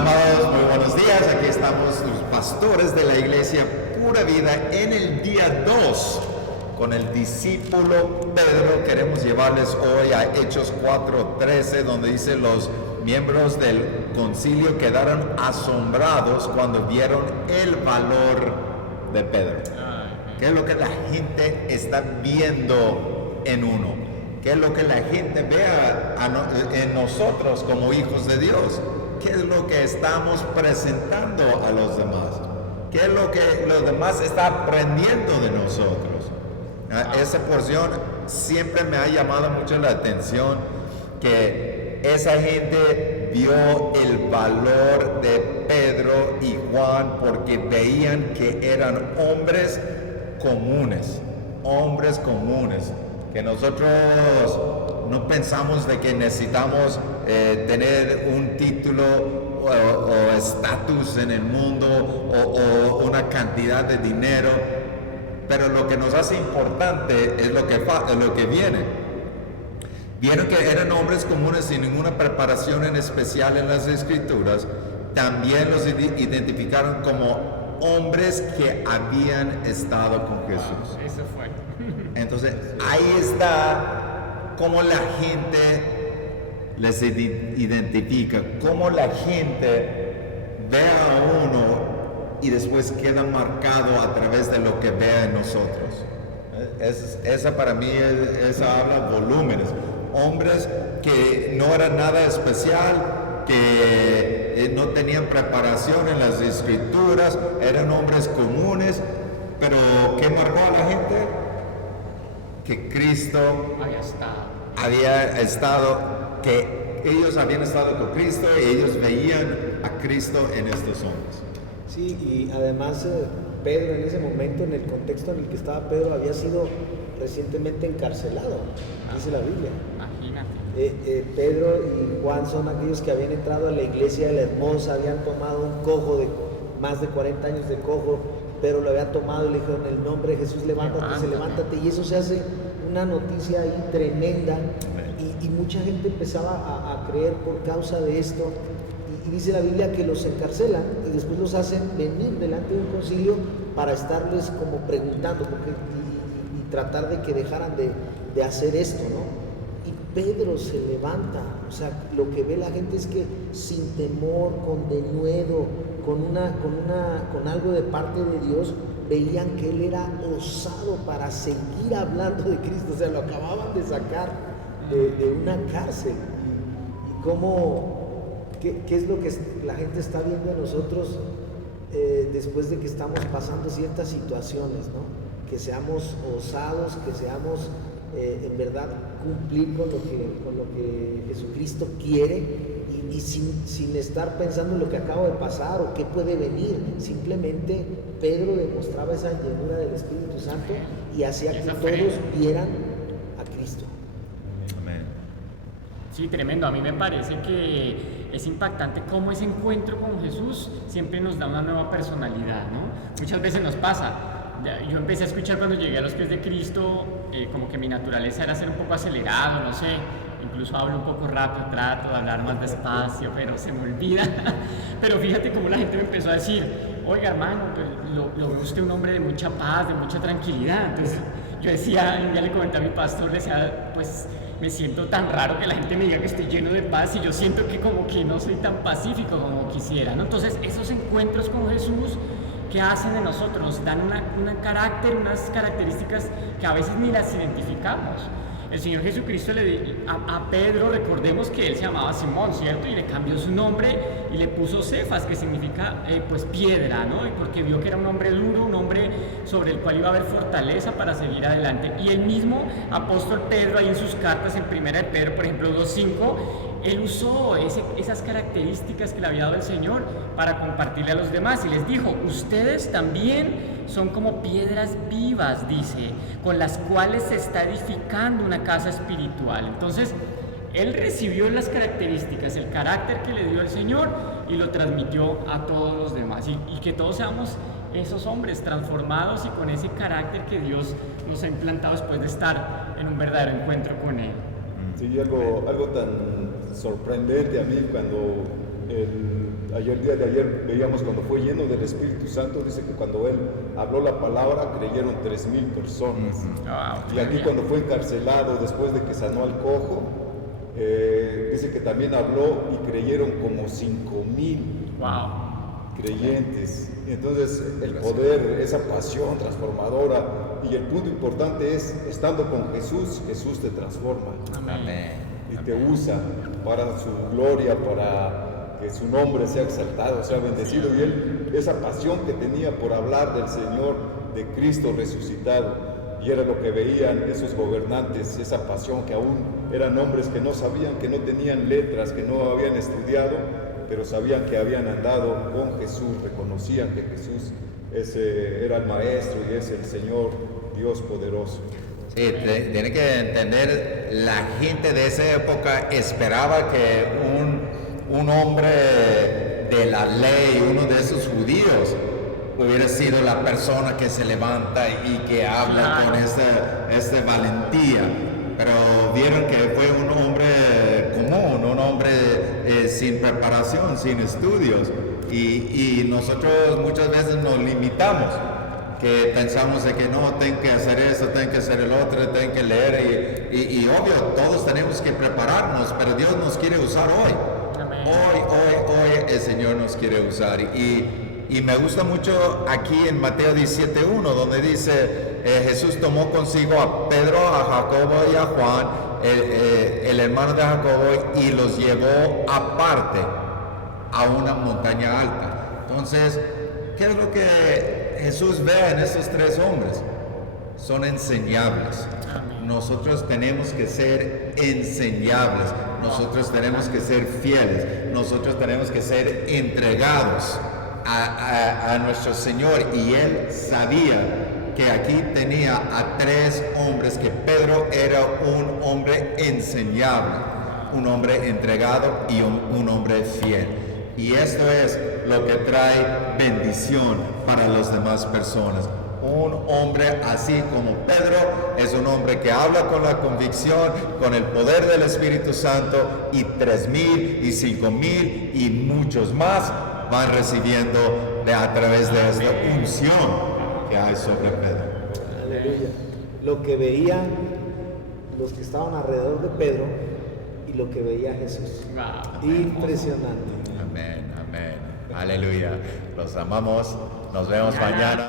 Amados, muy buenos días. Aquí estamos los pastores de la iglesia Pura Vida en el día 2 con el discípulo Pedro. Queremos llevarles hoy a Hechos 4:13, donde dice: los miembros del concilio quedaron asombrados cuando vieron el valor de Pedro. ¿Qué es lo que la gente está viendo en uno? ¿Qué es lo que la gente ve en nosotros como hijos de Dios? ¿Qué es lo que estamos presentando a los demás? ¿Qué es lo que los demás están aprendiendo de nosotros? Esa porción siempre me ha llamado mucho la atención, que esa gente vio el valor de Pedro y Juan porque veían que eran hombres comunes, que nosotros no pensamos de que necesitamos tener un título o estatus en el mundo o una cantidad de dinero, pero lo que nos hace importante es lo que viene. Vieron que eran hombres comunes sin ninguna preparación en especial en las Escrituras. También los identificaron como hombres que habían estado con Jesús. Eso fue. Entonces, ahí está cómo la gente les identifica, cómo la gente ve a uno y después queda marcado a través de lo que ve en nosotros. Esa para mí, esa habla volúmenes. Hombres que no eran nada especial, que no tenían preparación en las Escrituras, eran hombres comunes, pero ¿qué marcó a la gente? Que Cristo había estado, que ellos habían estado con Cristo y ellos veían a Cristo en estos hombres. Sí, y además Pedro en ese momento, en el contexto en el que estaba Pedro, había sido recientemente encarcelado, dice la Biblia. Imagínate. Pedro y Juan son aquellos que habían entrado a la iglesia de la Hermosa, habían tomado un cojo de más de 40 años de cojo. Pedro lo había tomado y le dijeron: en el nombre de Jesús, levántate, y eso se hace una noticia ahí tremenda, y mucha gente empezaba a creer por causa de esto, y dice la Biblia que los encarcelan y después los hacen venir delante de un concilio para estarles como preguntando y tratar de que dejaran de hacer esto, ¿no? Y Pedro se levanta, o sea, lo que ve la gente es que sin temor, con denuedo, con algo de parte de Dios, veían que él era osado para seguir hablando de Cristo. O sea, lo acababan de sacar de una cárcel. Y cómo, qué es lo que la gente está viendo en nosotros después de que estamos pasando ciertas situaciones, ¿no? Que seamos osados, que seamos en verdad cumplir con lo que Jesucristo quiere, y sin estar pensando en lo que acaba de pasar o qué puede venir. Simplemente Pedro demostraba esa llenura del Espíritu Santo y hacía que todos vieran a Cristo. Amén. Sí, tremendo. A mí me parece que es impactante cómo ese encuentro con Jesús siempre nos da una nueva personalidad, ¿no? Muchas veces nos pasa. Yo empecé a escuchar cuando llegué a los pies de Cristo, como que mi naturaleza era ser un poco acelerado, no sé, incluso hablo un poco rápido, trato de hablar más despacio, pero se me olvida. Pero fíjate cómo la gente me empezó a decir: oiga, hermano, pues, lo ve usted un hombre de mucha paz, de mucha tranquilidad. Entonces yo decía, ya le comenté a mi pastor, le decía, pues me siento tan raro que la gente me diga que estoy lleno de paz y yo siento que como que no soy tan pacífico como quisiera, ¿no? Entonces esos encuentros con Jesús, ¿qué hacen de nosotros? Nos dan un carácter, unas características que a veces ni las identificamos. El Señor Jesucristo a Pedro, recordemos que él se llamaba Simón, ¿cierto? Y le cambió su nombre y le puso Cefas, que significa pues piedra, ¿no? Y porque vio que era un hombre duro, un hombre sobre el cual iba a haber fortaleza para seguir adelante. Y el mismo apóstol Pedro, ahí en sus cartas, en primera de Pedro, por ejemplo, 2:5, él usó esas características que le había dado el Señor para compartirle a los demás, y les dijo: ustedes también son como piedras vivas, dice, con las cuales se está edificando una casa espiritual. Entonces, él recibió las características, el carácter que le dio el Señor, y lo transmitió a todos los demás, y que todos seamos esos hombres transformados y con ese carácter que Dios nos ha implantado después de estar en un verdadero encuentro con Él. Sí, algo tan sorprendente a mí cuando el día de ayer veíamos cuando fue lleno del Espíritu Santo, dice que cuando él habló la palabra creyeron 3,000 personas. Wow, Y aquí cuando fue encarcelado después de que sanó al cojo, dice que también habló y creyeron como 5,000 creyentes. Entonces el poder, esa pasión transformadora, y el punto importante es, estando con Jesús, Jesús te transforma. Amén. Y te usa para su gloria, para que su nombre sea exaltado, sea bendecido. Y él, esa pasión que tenía por hablar del Señor, de Cristo resucitado, y era lo que veían esos gobernantes, esa pasión, que aún eran hombres que no sabían, que no tenían letras, que no habían estudiado, pero sabían que habían andado con Jesús, reconocían que Jesús era el Maestro y es el Señor, Dios poderoso. Sí, tiene que entender, la gente de esa época esperaba que un hombre de la ley, uno de esos judíos, hubiera sido la persona que se levanta y que habla con esta valentía. Pero vieron que fue un hombre común, un hombre sin preparación, sin estudios. Y nosotros muchas veces nos limitamos, que pensamos de que no, tengo que hacer esto, tengo que hacer el otro, tengo que leer. Y obvio, todos tenemos que prepararnos, pero Dios nos quiere usar hoy. Amén. Hoy el Señor nos quiere usar. Y me gusta mucho aquí en Mateo 17:1, donde dice, Jesús tomó consigo a Pedro, a Jacobo y a Juan, el hermano de Jacobo, y los llevó aparte a una montaña alta. Entonces, ¿qué es lo que Jesús ve en estos tres hombres? Son enseñables. Nosotros tenemos que ser enseñables, nosotros tenemos que ser fieles, nosotros tenemos que ser entregados a nuestro Señor. Y él sabía que aquí tenía a tres hombres, que Pedro era un hombre enseñable, un hombre entregado y un hombre fiel. Y esto es lo que trae bendición para las demás personas. Un hombre así como Pedro es un hombre que habla con la convicción, con el poder del Espíritu Santo, y 3,000 y 5,000 y muchos más van recibiendo a través de esta unción que hay sobre Pedro. Aleluya. Lo que veían los que estaban alrededor de Pedro y lo que veía Jesús. Impresionante. Amén, amén. Aleluya. Los amamos. Nos vemos mañana.